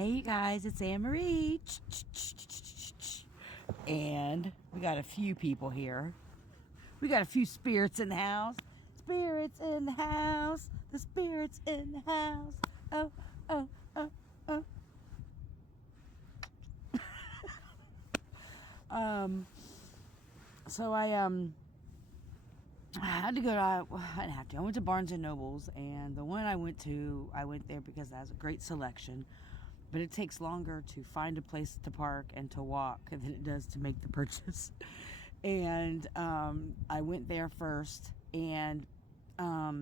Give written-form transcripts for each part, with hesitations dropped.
Hey you guys, it's Anne Marie. And we got a few people here. We got a few spirits in the house. Spirits in the house. The spirits in the house. Oh, oh, oh, oh. So I had to go to, I didn't have to. I went to Barnes & Noble's, and the one I went there because it has a great selection. But it takes longer to find a place to park and to walk than it does to make the purchase. And I went there first, and I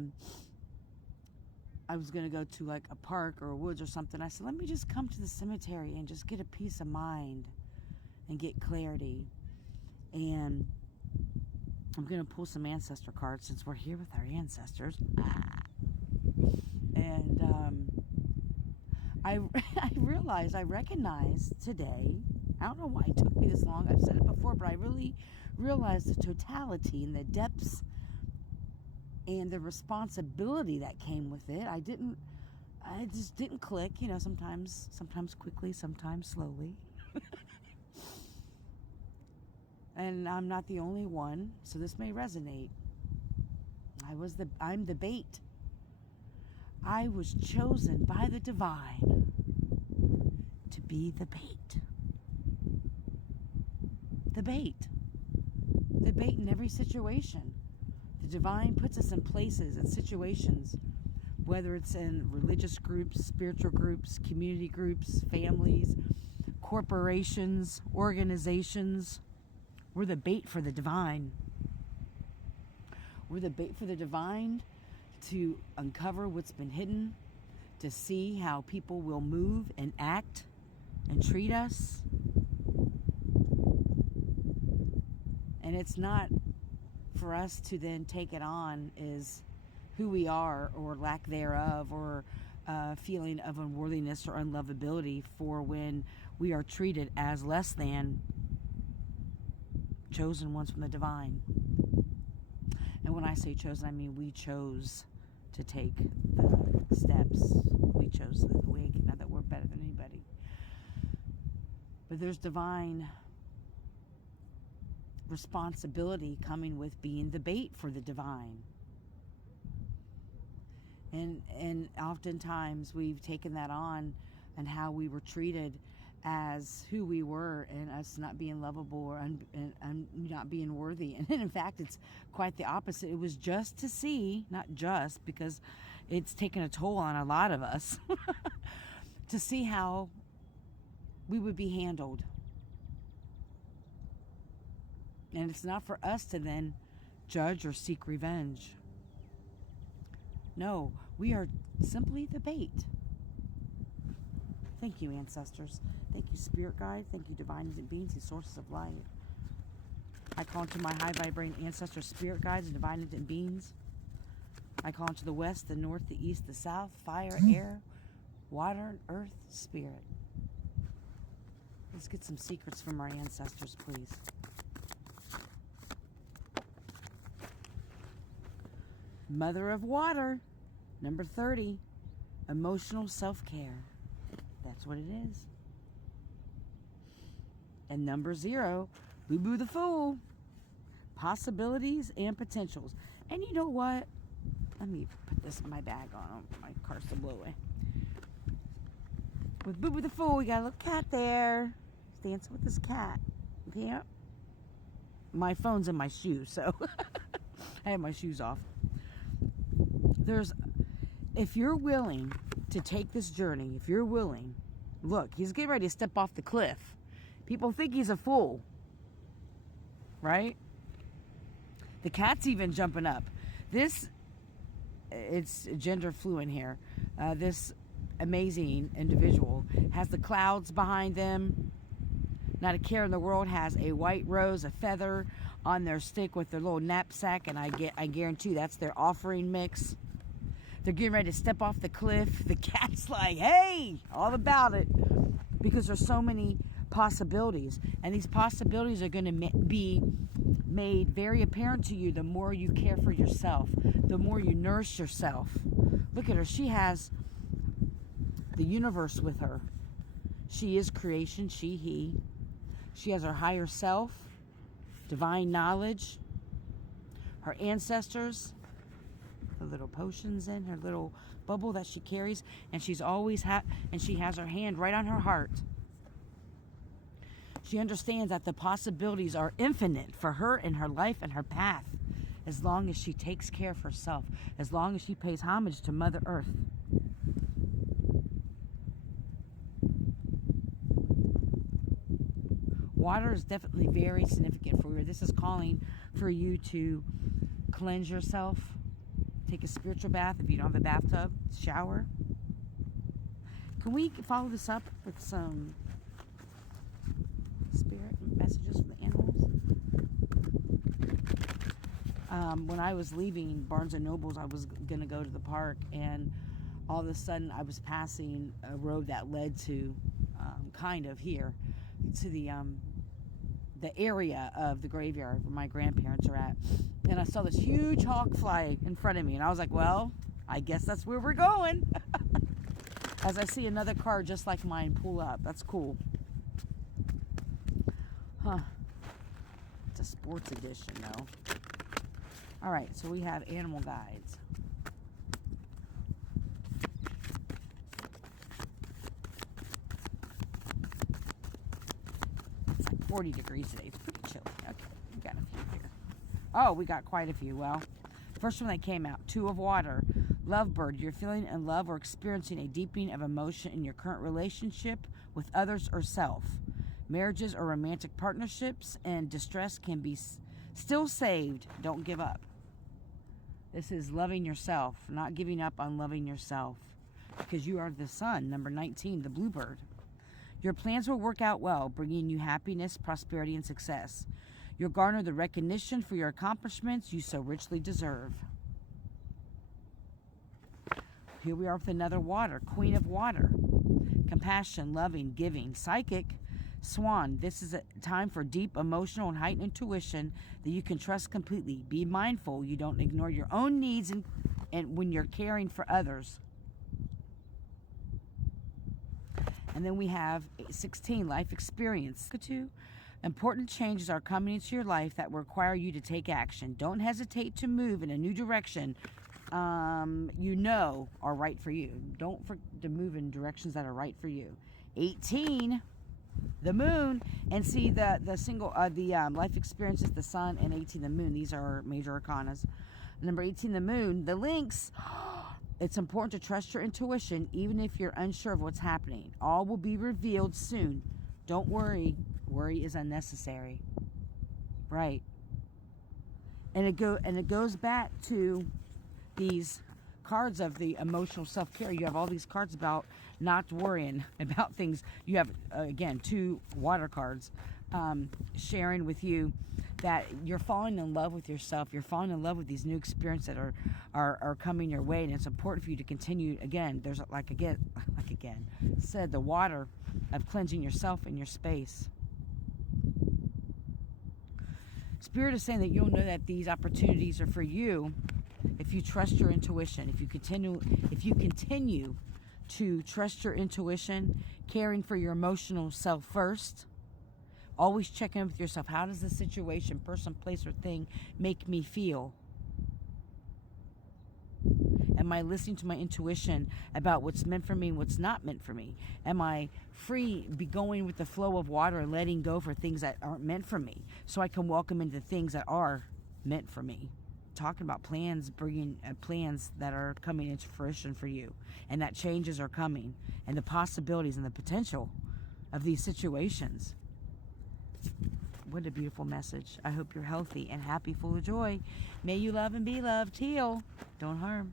was going to go to like a park or a woods or something. I said, let me just come to the cemetery and just get a peace of mind and get clarity. And I'm going to pull some ancestor cards since we're here with our ancestors. And I realized, I recognized today, I don't know why it took me this long, I've said it before, but I really realized the totality and the depths and the responsibility that came with it. I just didn't click, sometimes quickly, sometimes slowly. And I'm not the only one, so this may resonate. I'm the bait. I was chosen by the divine to be the bait. The bait. The bait in every situation. The divine puts us in places and situations, whether it's in religious groups, spiritual groups, community groups, families, corporations, organizations. We're the bait for the divine. We're the bait for the divine to uncover what's been hidden, to see how people will move and act and treat us. And it's not for us to then take it on as who we are or lack thereof, or feeling of unworthiness or unlovability for when we are treated as less than chosen ones from the divine. And when I say chosen, I mean we chose to take the steps. We chose the way, not that we're better than anybody. But there's divine responsibility coming with being the bait for the divine. And oftentimes we've taken that on, and how we were treated as who we were, and us not being lovable or not being worthy. And in fact, it's quite the opposite. It was just to see, not just because it's taken a toll on a lot of us, to see how we would be handled. And it's not for us to then judge or seek revenge. No, we are simply the bait. Thank you, ancestors. Thank you, spirit guide. Thank you, divine beings and sources of light. I call into my high vibrating ancestor spirit guides and divine beings. I call into the west, the north, the east, the south, fire, air, water, earth, spirit. Let's get some secrets from our ancestors, please. Mother of water, number 30, emotional self-care. That's what it is. And number 0, Boo Boo the Fool, possibilities and potentials. And you know what? Let me put this in my bag on. My car's still blow away. With Boo Boo the Fool, we got a little cat there. He's dancing with this cat. Yep. My phone's in my shoes, so I have my shoes off. If you're willing to take this journey, if you're willing, look, he's getting ready to step off the cliff. People think he's a fool, right? The cat's even jumping up. It's gender fluid here. This amazing individual has the clouds behind them. Not a care in the world, has a white rose, a feather on their stick with their little knapsack, and I guarantee that's their offering mix. They're getting ready to step off the cliff. The cat's like, hey, all about it. Because there's so many possibilities. And these possibilities are going to be made very apparent to you the more you care for yourself, the more you nourish yourself. Look at her. She has the universe with her. She is creation, she, he. She has her higher self, divine knowledge, her ancestors, her little potions in her little bubble that she carries, and she's always and she has her hand right on her heart. She understands that the possibilities are infinite for her and her life and her path, as long as she takes care of herself, as long as she pays homage to Mother Earth. Water is definitely very significant for you. This is calling for you to cleanse yourself, take a spiritual bath if you don't have a bathtub, shower. Can we follow this up with some spirit messages from the animals? When I was leaving Barnes & Noble's, I was going to go to the park, and all of a sudden I was passing a road that led to kind of here to the area of the graveyard where my grandparents are at, and I saw this huge hawk fly in front of me, and I was like, well, I guess that's where we're going. As I see another car just like mine pull up. That's cool. Huh. It's a sports edition though. All right, so we have animal guides. It's like 40 degrees today. It's pretty chilly. Okay, we got a few here. Oh, we got quite a few. Well, first one that came out, Two of Water. Lovebird, you're feeling in love or experiencing a deepening of emotion in your current relationship with others or self. Marriages or romantic partnerships and distress can be still saved. Don't give up. This is loving yourself, not giving up on loving yourself, because you are the sun, number 19, the bluebird. Your plans will work out well, bringing you happiness, prosperity, and success. You'll garner the recognition for your accomplishments you so richly deserve. Here we are with another water, Queen of Water. Compassion, loving, giving, psychic. Swan, this is a time for deep emotional and heightened intuition that you can trust completely. Be mindful you don't ignore your own needs and when you're caring for others. And then we have 16, life experience. Important changes are coming into your life that require you to take action. Don't hesitate to move in a new direction you know are right for you. Don't forget to move in directions that are right for you. 18, the moon, and see the life experiences, the sun, and 18, the moon. These are major arcanas. Number 18, the moon, the links. It's important to trust your intuition even if you're unsure of what's happening. All will be revealed soon. Don't worry. Worry is unnecessary. Right. And it goes back to these cards of the emotional self-care. You have all these cards about not worrying about things. You have, again, 2 water cards sharing with you that you're falling in love with yourself. You're falling in love with these new experiences that are coming your way, and it's important for you to continue. Again, there's like again said, the water of cleansing yourself and your space. Spirit is saying that you'll know that these opportunities are for you if you trust your intuition. If you continue to trust your intuition, caring for your emotional self first. Always check in with yourself. How does the situation, person, place, or thing make me feel? Am I listening to my intuition about what's meant for me and what's not meant for me? Am I free, be going with the flow of water and letting go for things that aren't meant for me, so I can welcome into things that are meant for me? Talking about plans, bringing plans that are coming into fruition for you, and that changes are coming, and the possibilities and the potential of these situations. What a beautiful message. I hope you're healthy and happy, full of joy. May you love and be loved. Teal, don't harm.